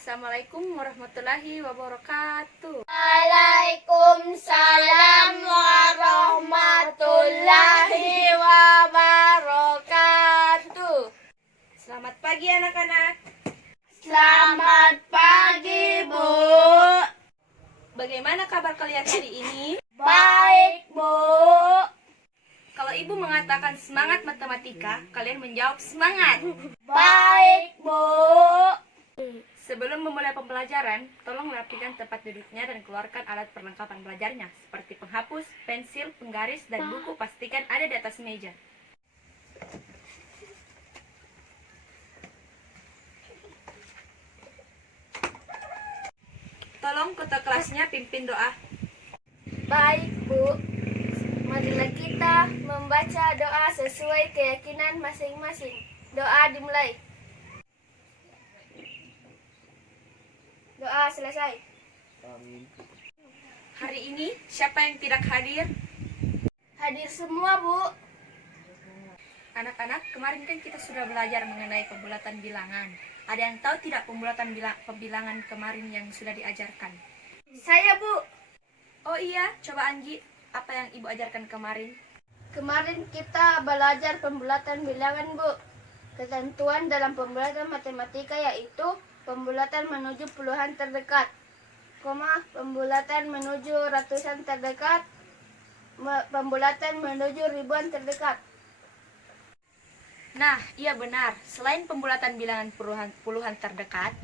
Assalamualaikum warahmatullahi wabarakatuh. Waalaikumsalam warahmatullahi wabarakatuh. Selamat pagi anak-anak. Selamat pagi, Bu. Bagaimana kabar kalian hari ini? Baik, Bu. Kalau ibu mengatakan semangat matematika, kalian menjawab semangat. Baik, Bu. Sebelum memulai pembelajaran, tolong rapikan tempat duduknya dan keluarkan alat perlengkapan belajarnya, seperti penghapus, pensil, penggaris, dan buku pastikan ada di atas meja. Tolong ketua kelasnya pimpin doa. Baik, Bu. Marilah kita membaca doa sesuai keyakinan masing-masing. Doa dimulai. Doa selesai. Hari ini, siapa yang tidak hadir? Hadir semua, Bu. Anak-anak, kemarin kan kita sudah belajar mengenai pembulatan bilangan. Ada yang tahu tidak pembulatan pembilangan kemarin yang sudah diajarkan? Saya, Bu. Oh iya, coba Anggi, apa yang ibu ajarkan kemarin? Kemarin kita belajar pembulatan bilangan, Bu. Ketentuan dalam pembulatan matematika yaitu pembulatan menuju puluhan terdekat, pembulatan menuju ratusan terdekat, pembulatan menuju ribuan terdekat. Nah, iya benar. Selain pembulatan bilangan puluhan terdekat,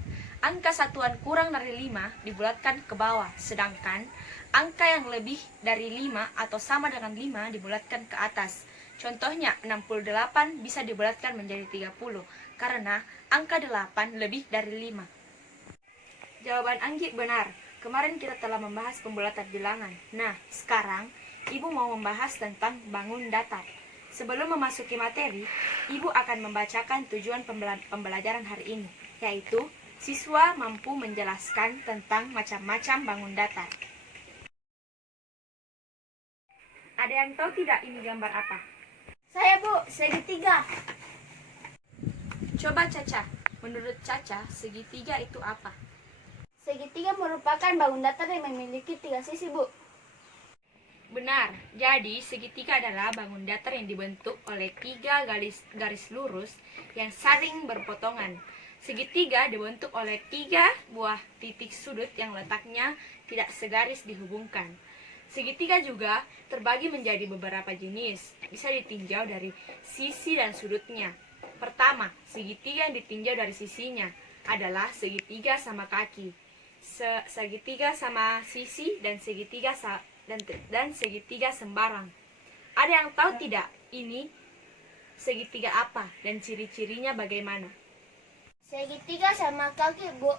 angka satuan kurang dari 5 dibulatkan ke bawah, sedangkan angka yang lebih dari 5 atau sama dengan 5 dibulatkan ke atas. Contohnya, 68 bisa dibulatkan menjadi 30, karena angka 8 lebih dari 5. Jawaban Anggi benar. Kemarin kita telah membahas pembulatan bilangan. Nah, sekarang Ibu mau membahas tentang bangun datar. Sebelum memasuki materi, Ibu akan membacakan tujuan pembelajaran hari ini, yaitu siswa mampu menjelaskan tentang macam-macam bangun datar. Ada yang tahu tidak ini gambar apa? Saya, Bu, segitiga. Coba Caca, menurut Caca, segitiga itu apa? Segitiga merupakan bangun datar yang memiliki 3 sisi, Bu. Benar, jadi segitiga adalah bangun datar yang dibentuk oleh 3 garis lurus yang saling berpotongan. Segitiga dibentuk oleh 3 buah titik sudut yang letaknya tidak segaris dihubungkan. Segitiga juga terbagi menjadi beberapa jenis, bisa ditinjau dari sisi dan sudutnya. Pertama, segitiga yang ditinjau dari sisinya adalah segitiga sama kaki, segitiga sama sisi, dan segitiga segitiga sembarang. Ada yang tahu tidak ini segitiga apa dan ciri-cirinya bagaimana? Segitiga sama kaki, Bu.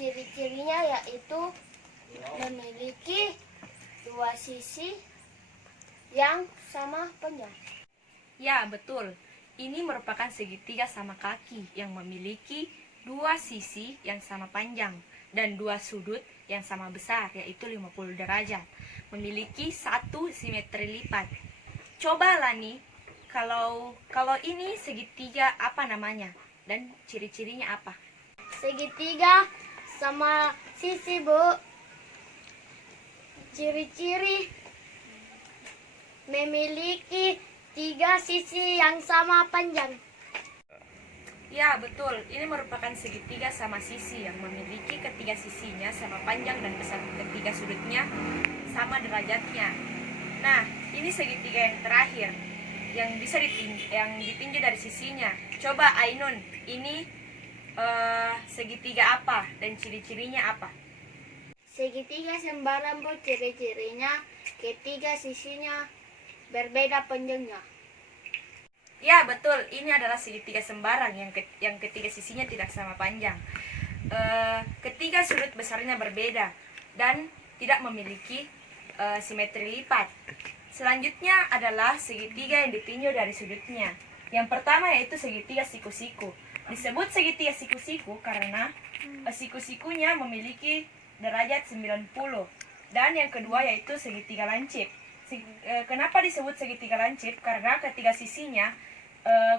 Ciri-cirinya yaitu memiliki 2 sisi yang sama panjang. Ya, betul. Ini merupakan segitiga sama kaki yang memiliki 2 sisi yang sama panjang dan 2 sudut yang sama besar, yaitu 50 derajat. Memiliki 1 simetri lipat. Coba Lani, kalau ini segitiga apa namanya dan ciri-cirinya apa? Segitiga sama sisi, Bu. Ciri-ciri memiliki 3 sisi yang sama panjang. Ya, betul. Ini merupakan segitiga sama sisi yang memiliki ketiga sisinya sama panjang dan besar ketiga sudutnya sama derajatnya. Nah, ini segitiga yang terakhir yang bisa ditinjau dari sisinya. Coba Ainun, ini segitiga apa dan ciri-cirinya apa? Segitiga sembarang, Bu. Ciri-cirinya ketiga sisinya berbeda panjangnya. Ya, betul. Ini adalah segitiga sembarang yang ketiga sisinya tidak sama panjang. Ketiga sudut besarnya berbeda dan tidak memiliki simetri lipat. Selanjutnya adalah segitiga yang ditinjau dari sudutnya. Yang pertama yaitu segitiga siku-siku. Disebut segitiga siku-siku karena siku-sikunya memiliki derajat 90. Dan yang kedua yaitu segitiga lancip. Kenapa disebut segitiga lancip? Karena ketiga sisinya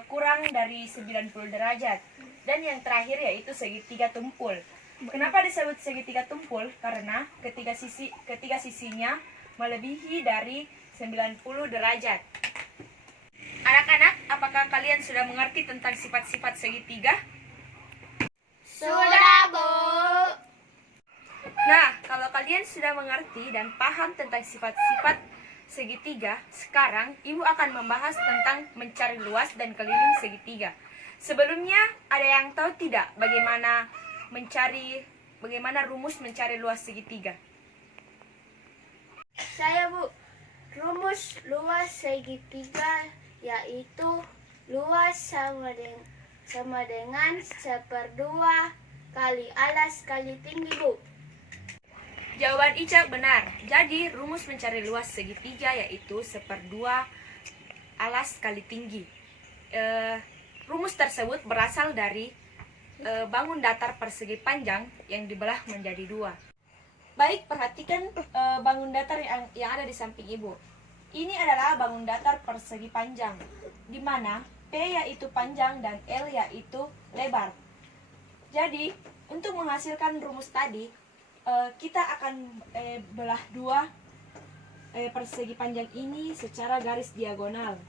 kurang dari 90 derajat. Dan yang terakhir yaitu segitiga tumpul. Kenapa disebut segitiga tumpul? Karena ketiga sisinya melebihi dari 90 derajat. Anak-anak, apakah kalian sudah mengerti tentang sifat-sifat segitiga? Sudah, Bu. Nah, kalau kalian sudah mengerti dan paham tentang sifat-sifat segitiga, sekarang Ibu akan membahas tentang mencari luas dan keliling segitiga. Sebelumnya, ada yang tahu tidak bagaimana rumus mencari luas segitiga? Saya, Bu. Rumus luas segitiga yaitu luas sama dengan 1/2 kali alas kali tinggi, Bu. Jawaban Ica benar. Jadi, rumus mencari luas segitiga yaitu 1/2 alas kali tinggi. Rumus tersebut berasal dari bangun datar persegi panjang yang dibelah menjadi 2. Baik, perhatikan bangun datar yang ada di samping Ibu. Ini adalah bangun datar persegi panjang, di mana P yaitu panjang dan L yaitu lebar. Jadi, untuk menghasilkan rumus tadi, kita akan belah 2 persegi panjang ini secara garis diagonal.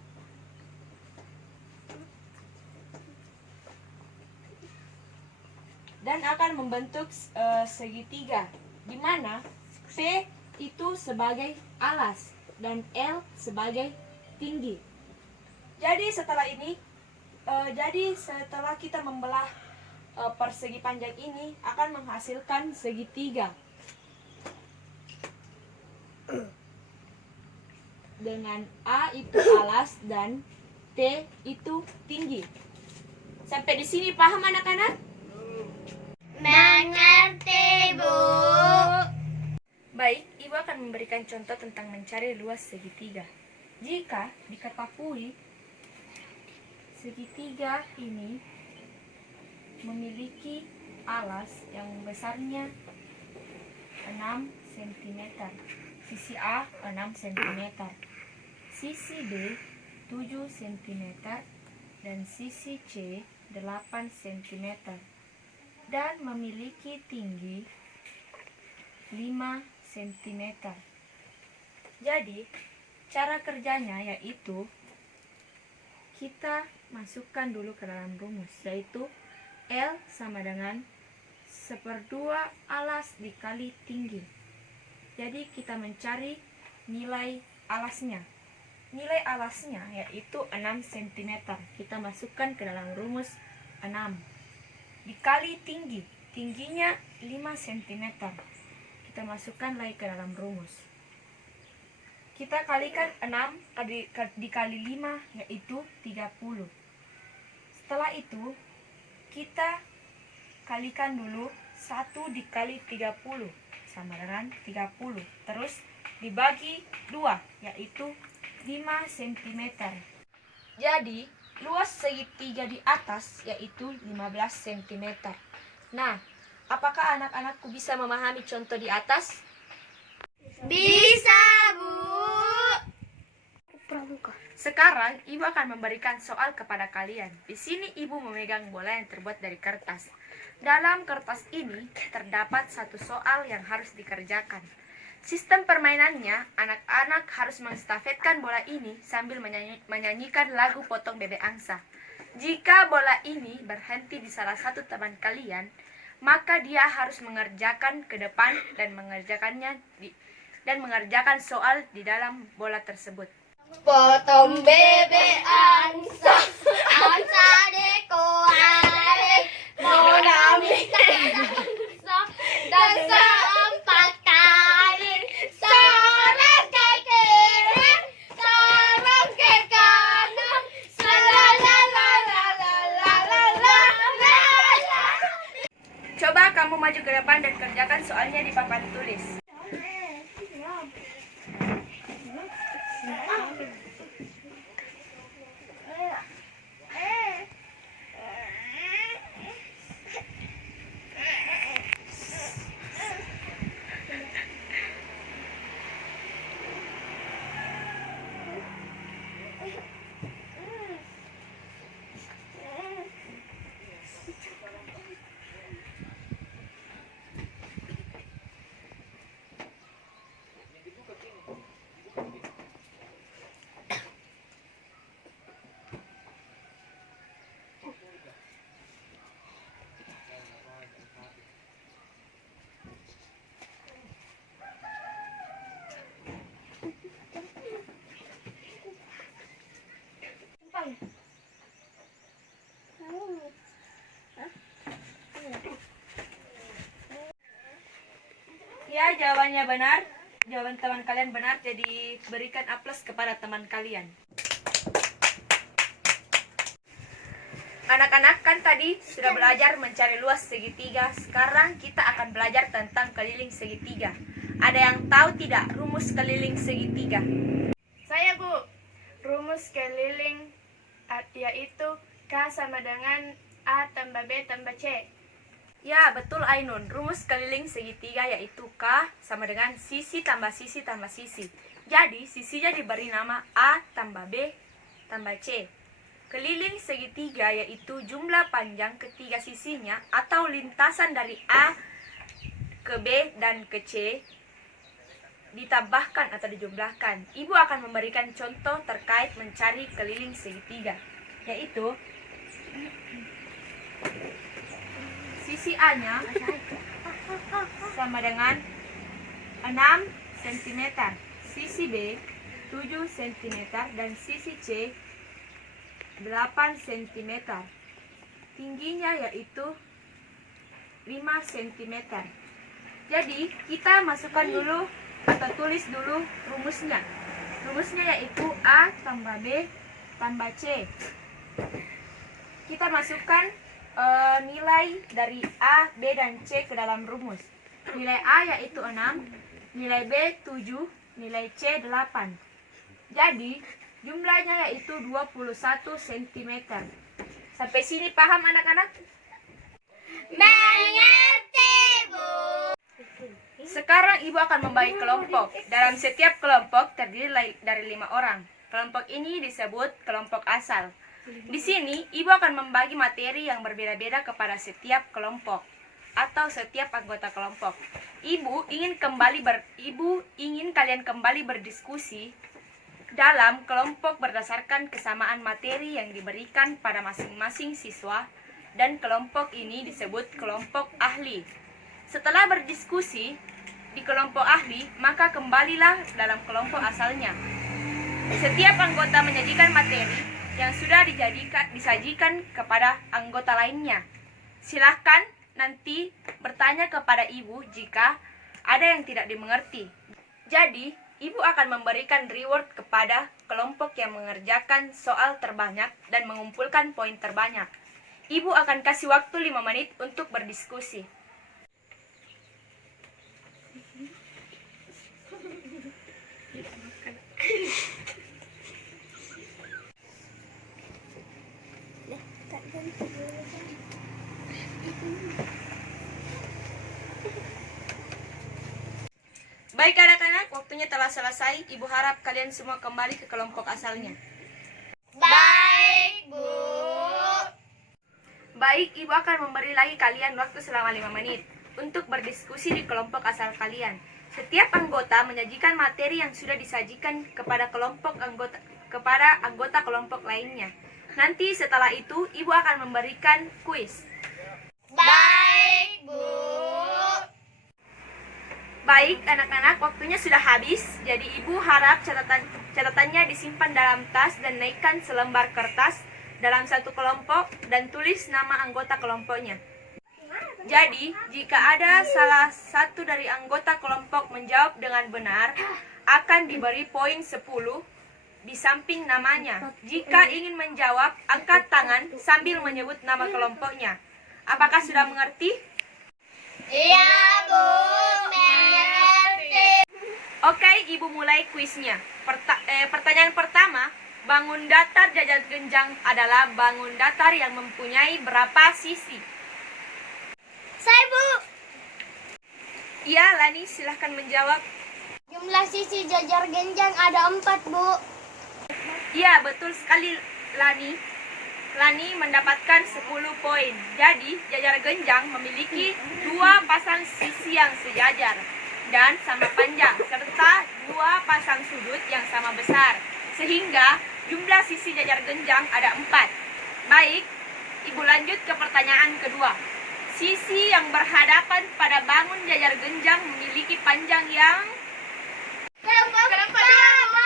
Dan akan membentuk segitiga, di mana P itu sebagai alas dan L sebagai tinggi. Jadi setelah kita membelah persegi panjang ini akan menghasilkan segitiga dengan A itu alas dan T itu tinggi. Sampai di sini paham anak-anak? Mengerti, Bu. Baik, Ibu akan memberikan contoh tentang mencari luas segitiga. Jika diketahui segitiga ini memiliki alas yang besarnya 6 cm, sisi A 6 cm, sisi B 7 cm, dan sisi C 8 cm, dan memiliki tinggi 5 cm. Jadi, cara kerjanya yaitu kita masukkan dulu ke dalam rumus, yaitu L sama dengan 1/2 alas dikali tinggi. Jadi kita mencari nilai alasnya. Nilai alasnya yaitu 6 cm. Kita masukkan ke dalam rumus 6 dikali tinggi. Tingginya 5 cm. Kita masukkan lagi ke dalam rumus. Kita kalikan 6 dikali 5 yaitu 30. Setelah itu kita kalikan dulu 1 dikali 30 sama dengan 30. Terus dibagi 2 yaitu 5 cm. Jadi luas segitiga di atas yaitu 15 cm. Nah, apakah anak-anakku bisa memahami contoh di atas? Bisa, Bu. Sekarang Ibu akan memberikan soal kepada kalian. Di sini Ibu memegang bola yang terbuat dari kertas. Dalam kertas ini terdapat satu soal yang harus dikerjakan. Sistem permainannya, anak-anak harus menstafetkan bola ini sambil menyanyikan lagu Potong Bebek Angsa. Jika bola ini berhenti di salah satu teman kalian, maka dia harus mengerjakan ke depan dan mengerjakan soal di dalam bola tersebut. Potong bebek angsa, angsa deko are, monami angsa, dan seempat kali, seorang ke kiri, seorang ke kanan, salalalalalalalala. Coba kamu maju ke depan dan kerjakan soalnya di papan tulis. Ya, jawabannya benar. Jawaban teman kalian benar, jadi berikan aplaus kepada teman kalian. Anak-anak kan tadi sudah belajar mencari luas segitiga. Sekarang kita akan belajar tentang keliling segitiga. Ada yang tahu tidak rumus keliling segitiga? Saya, Bu. Rumus keliling yaitu K sama dengan A tambah B tambah C. Ya, betul Ainun. Rumus keliling segitiga yaitu K sama dengan sisi tambah sisi tambah sisi. Jadi, sisinya diberi nama A tambah B tambah C. Keliling segitiga yaitu jumlah panjang ketiga sisinya atau lintasan dari A ke B dan ke C ditambahkan atau dijumlahkan. Ibu akan memberikan contoh terkait mencari keliling segitiga, yaitu sisi A-nya sama dengan 6 cm, sisi B 7 cm, dan sisi C 8 cm. Tingginya yaitu 5 cm. Jadi kita masukkan dulu atau tulis dulu rumusnya. Rumusnya yaitu A tambah B tambah C. Kita masukkan nilai dari A, B, dan C ke dalam rumus. Nilai A yaitu 6, nilai B 7, nilai C 8. Jadi jumlahnya yaitu 21 cm. Sampai sini paham anak-anak? Mengerti, Bu. Sekarang ibu akan membagi kelompok. Dalam setiap kelompok terdiri dari 5 orang. Kelompok ini disebut kelompok asal. Di sini ibu akan membagi materi yang berbeda-beda kepada setiap kelompok atau setiap anggota kelompok. Ibu ingin kalian kembali berdiskusi dalam kelompok berdasarkan kesamaan materi yang diberikan pada masing-masing siswa, dan kelompok ini disebut kelompok ahli. Setelah berdiskusi di kelompok ahli, maka kembalilah dalam kelompok asalnya. Setiap anggota menyajikan materi yang sudah disajikan kepada anggota lainnya. Silahkan nanti bertanya kepada ibu jika ada yang tidak dimengerti. Jadi, ibu akan memberikan reward kepada kelompok yang mengerjakan soal terbanyak dan mengumpulkan poin terbanyak. Ibu akan kasih waktu 5 menit untuk berdiskusi. Baik anak-anak, waktunya telah selesai. Ibu harap kalian semua kembali ke kelompok asalnya. Baik, Bu. Baik, ibu akan memberi lagi kalian waktu selama 5 menit untuk berdiskusi di kelompok asal kalian. Setiap anggota menyajikan materi yang sudah disajikan kepada anggota kelompok lainnya. Nanti setelah itu, ibu akan memberikan kuis. Baik, Bu. Baik, anak-anak, waktunya sudah habis. Jadi ibu harap catatannya disimpan dalam tas dan naikkan selembar kertas dalam satu kelompok dan tulis nama anggota kelompoknya. Jadi, jika ada salah satu dari anggota kelompok menjawab dengan benar, akan diberi poin 10 di samping namanya. Jika ingin menjawab, angkat tangan sambil menyebut nama kelompoknya. Apakah sudah mengerti? Iya, Bu. Mengerti. Oke, ibu mulai kuisnya. Pertanyaan pertama, bangun datar jajar genjang adalah bangun datar yang mempunyai berapa sisi? Saya, Bu. Iya, Lani, silahkan menjawab. Jumlah sisi jajar genjang ada 4, Bu. Iya, betul sekali, Lani. Lani mendapatkan 10 poin. Jadi, jajar genjang memiliki 2 pasang sisi yang sejajar dan sama panjang, serta 2 pasang sudut yang sama besar. Sehingga, jumlah sisi jajar genjang ada 4. Baik, ibu lanjut ke pertanyaan kedua. Sisi yang berhadapan pada bangun jajar genjang memiliki panjang yang... Kenapa dia, Bu?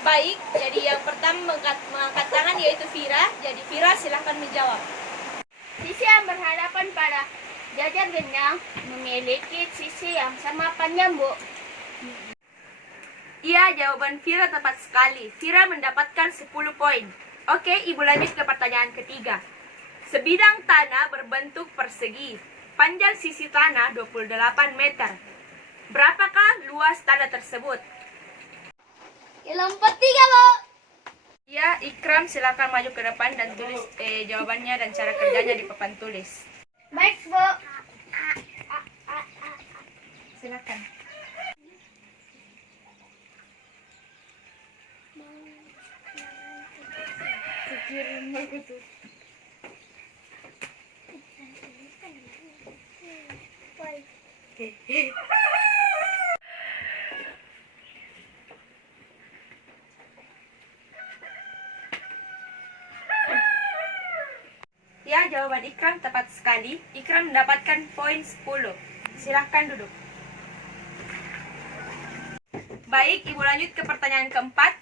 Baik, jadi yang pertama mengangkat tangan yaitu Vira. Jadi Vira silahkan menjawab. Sisi yang berhadapan pada Jajar gendang memiliki sisi yang sama panjang, Bu. Iya, jawaban Vira tepat sekali. Vira mendapatkan 10 poin. Oke, Ibu lanjut ke pertanyaan ketiga. Sebidang tanah berbentuk persegi. Panjang sisi tanah 28 meter. Berapakah luas tanah tersebut? Kelompok 3, Bu. Ya, Ikram silakan maju ke depan dan tulis jawabannya dan cara kerjanya di papan tulis. Baik, Bu. Silakan. Ya, jawaban Ikram tepat sekali. Ikram mendapatkan poin 10. Silahkan duduk. Baik, Ibu lanjut ke pertanyaan keempat.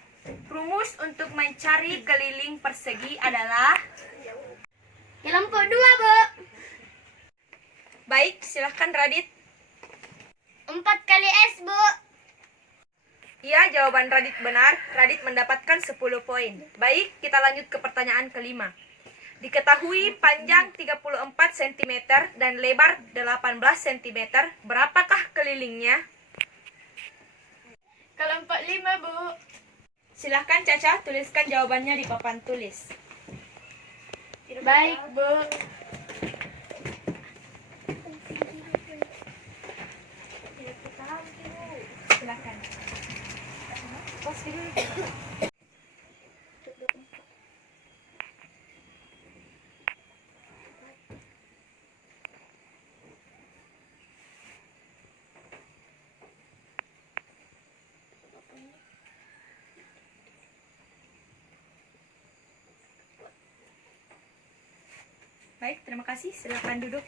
Rumus untuk mencari keliling persegi adalah... Kelompok 2, Bu. Baik, silahkan Radit. 4 kali S, Bu. Iya, jawaban Radit benar. Radit mendapatkan 10 poin. Baik, kita lanjut ke pertanyaan kelima. Diketahui panjang 34 cm dan lebar 18 cm. Berapakah kelilingnya? Kelompok 5, Bu. Silahkan Caca tuliskan jawabannya di papan tulis. Baik, Bu. Silahkan. Pos dulu. Baik, terima kasih. Silakan duduk.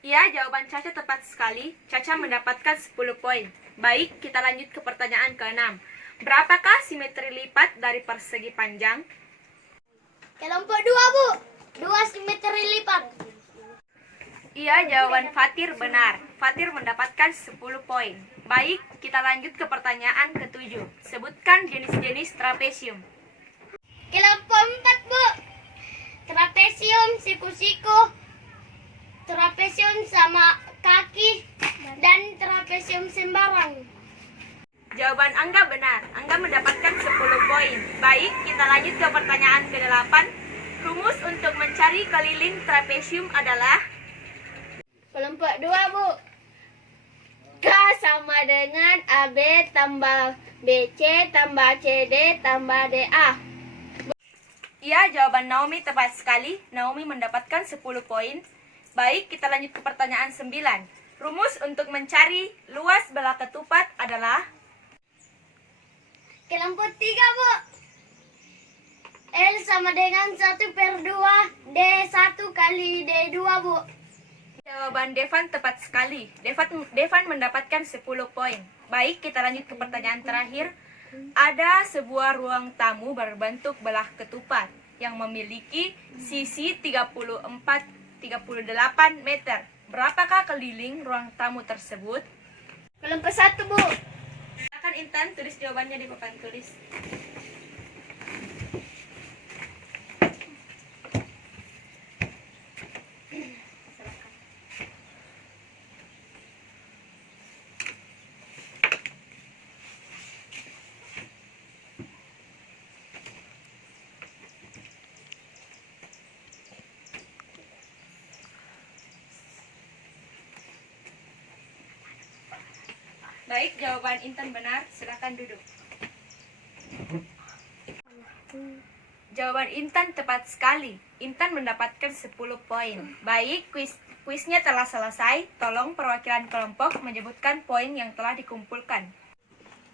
Iya, jawaban Caca tepat sekali. Caca mendapatkan 10 poin. Baik, kita lanjut ke pertanyaan ke-6. Berapakah simetri lipat dari persegi panjang? Kelompok 2, Bu. 2 simetri lipat. Iya, jawaban Fatir benar. Fatir mendapatkan 10 poin. Baik, kita lanjut ke pertanyaan ke-7. Sebutkan jenis-jenis trapesium. Kelompok 4, Bu. Trapesium siku-siku, trapesium sama kaki, dan trapesium sembarang. Jawaban Angga benar. Angga mendapatkan 10 poin. Baik, kita lanjut ke pertanyaan ke-8. Rumus untuk mencari keliling trapesium adalah... Kelompok 2, Bu. K sama dengan AB tambah BC tambah CD tambah DA. Iya, jawaban Naomi tepat sekali. Naomi mendapatkan 10 poin. Baik, kita lanjut ke pertanyaan 9. Rumus untuk mencari luas belah ketupat adalah... Kelompok 3, Bu. L sama dengan 1/2 D1 kali D2, Bu. Jawaban Devan tepat sekali. Devan mendapatkan 10 poin. Baik, kita lanjut ke pertanyaan terakhir. Ada sebuah ruang tamu berbentuk belah ketupat yang memiliki sisi 38 meter. Berapakah keliling ruang tamu tersebut? Kelompok 1, Bu. Silakan Intan tulis jawabannya di papan tulis. Baik, jawaban Intan benar. Silakan duduk. Jawaban Intan tepat sekali. Intan mendapatkan 10 poin. Baik, kuisnya telah selesai. Tolong perwakilan kelompok menyebutkan poin yang telah dikumpulkan.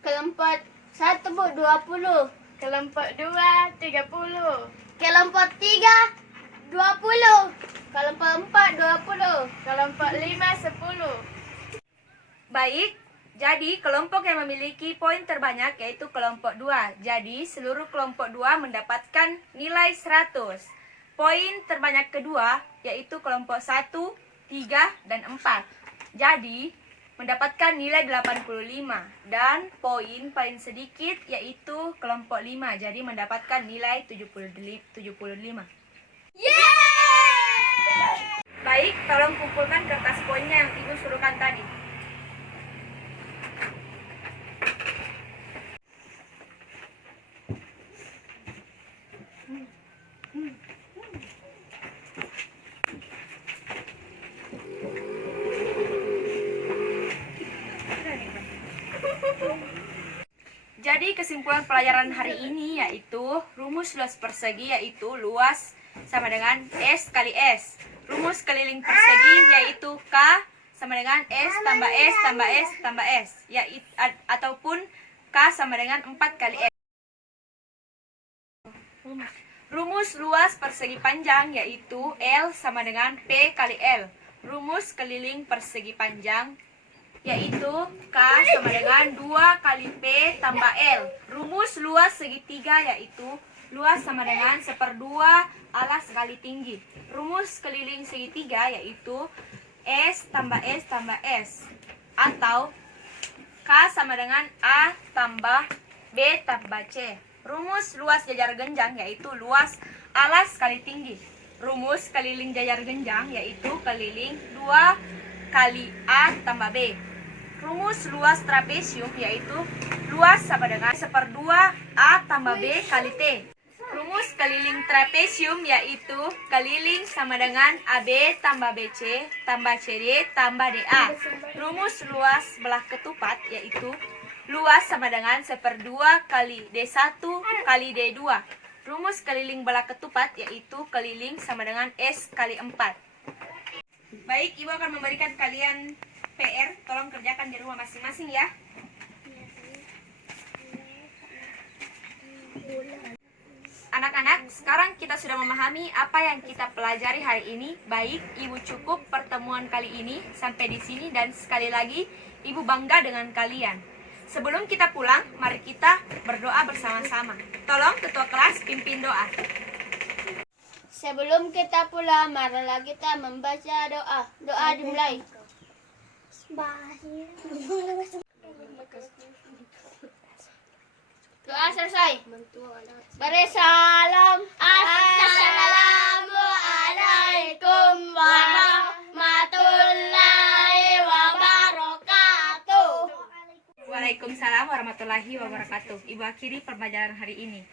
Kelompok 1, Bu, 20. Kelompok 2, 30. Kelompok 3, 20. Kelompok 4, 20. Kelompok 5, 10. Baik, jadi kelompok yang memiliki poin terbanyak yaitu kelompok 2. Jadi seluruh kelompok 2 mendapatkan nilai 100. Poin terbanyak kedua yaitu kelompok 1 3, dan 4. Jadi, mendapatkan nilai 85. Dan poin paling sedikit yaitu kelompok 5. Jadi, mendapatkan nilai 75. Baik, tolong kumpulkan kertas poinnya yang Ibu suruhkan tadi. Jadi kesimpulan pelajaran hari ini yaitu rumus luas persegi yaitu luas sama dengan S kali S. Rumus keliling persegi yaitu K sama dengan S tambah S tambah S tambah S, ataupun K sama dengan 4 kali S. Rumus luas persegi panjang yaitu L sama dengan P kali L. Rumus keliling persegi panjang yaitu K sama dengan 2 kali P tambah L. Rumus luas segitiga yaitu luas sama dengan 1/2 alas kali tinggi. Rumus keliling segitiga yaitu S tambah S tambah S, atau K sama dengan A tambah B tambah C. Rumus luas jajar genjang yaitu luas alas kali tinggi. Rumus keliling jajar genjang yaitu keliling 2 kali A tambah B. Rumus luas trapesium yaitu luas sama dengan 1/2 A tambah B kali T. Rumus keliling trapesium yaitu keliling sama dengan AB tambah BC tambah CD tambah DA. Rumus luas belah ketupat yaitu luas sama dengan 1/2 kali D1 kali D2. Rumus keliling belah ketupat yaitu keliling sama dengan S kali 4. Baik, Ibu akan memberikan kalian PR, tolong kerjakan di rumah masing-masing ya. Anak-anak, sekarang kita sudah memahami apa yang kita pelajari hari ini. Baik, Ibu cukup pertemuan kali ini sampai di sini, dan sekali lagi Ibu bangga dengan kalian. Sebelum kita pulang, mari kita berdoa bersama-sama. Tolong ketua kelas pimpin doa. Sebelum kita pulang, marilah kita membaca doa. Doa dimulai. Doa selesai. Beri salam. Assalamualaikum warahmatullahi wabarakatuh. Waalaikumsalam warahmatullahi wabarakatuh. Ibu akhiri pembelajaran hari ini.